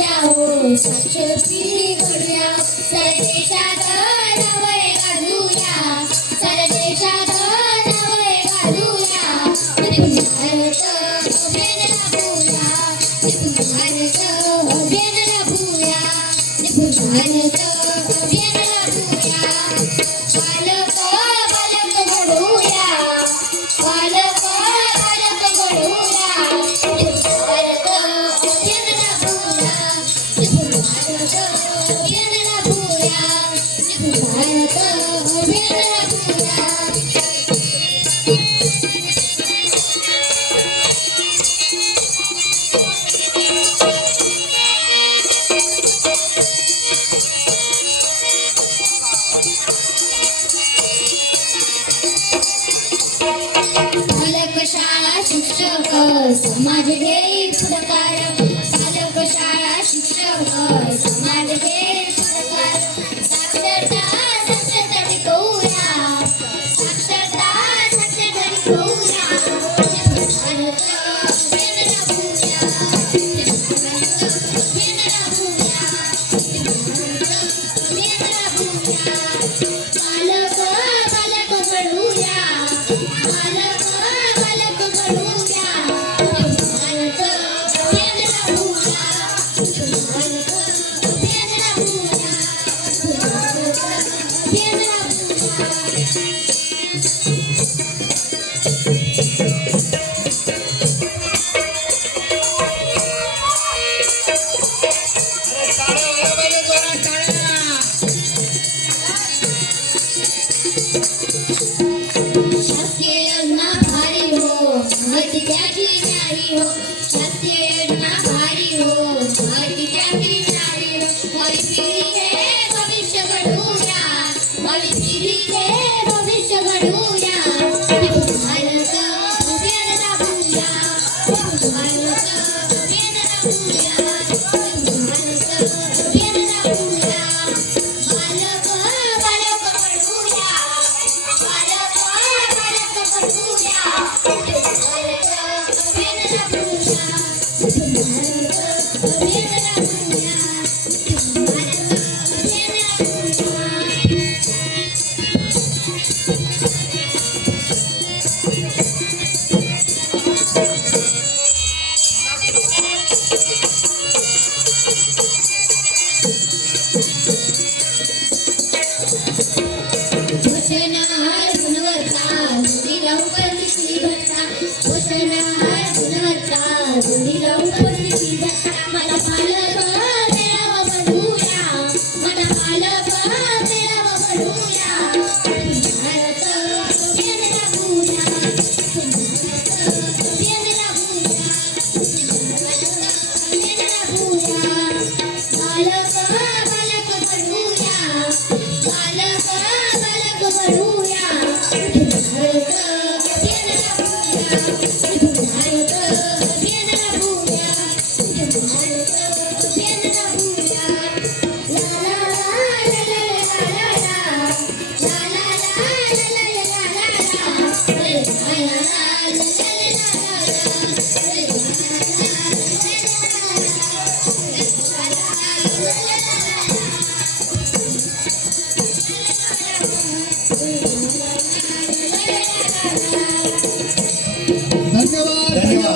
साक्षर पिढी घडूया सरदेशात नवे घालूया सरदेशात नवे घालूया निपुण भारत अभियान राबवूया निपुण भारत अभियान राबवूया निपुण भारत अभियान राबवूया बालक बालक घडूया बालक बालक घडूया निपुण भारत अभियान राबवूया पालक शाळा शिक्षक समाज घेईल पुढाकार पालक शाळा शिक्षक समाज घेईल पुढाकार साक्षरता साक्षरता टिकवूया साक्षरता साक्षरता टिकवूया भारत अभियान राबवूया भारत अभियान राबवूया अभियान राबवूया पालक पालक घडूया बालक बालक घडूया भारत अभियान राबवूया भारत अभियान राबवूया भारत अभियान राबवूया शासकीय योजना भारी हो माहिती त्याची न्यारी हो शासकीय योजना भारी हो माहिती त्याची न्यारी हो भावी पिढीचे भविष्य घडूया भावी पिढीचे भविष्य घडूया निपुण भारत अभियान राबवूया निपुण भारत अभियान राबवूया निपुण भारत अभियान राबवूया बालक बालक घडूया बालक बालक घडूया भारत अभियान राबवूया भारत अभियान राबवूया भारत अभियान राबवूया पोषण आहार गुणवत्ता जोडी लवकर दिसली भत्ता पोषण आहार गुणवत्ता जोडी लवकर दिसली भत्ता मला पालक मेळावा बनवूया मला पालक मेळावा बनवूया भारत अभियान राबवूया भारत अभियान राबवूया भारत अभियान राबवूया बालक बालक घडूया बालक बालक घडूया भारत अभियान राबवूया भारत अभियान राबवूया धन्यवाद.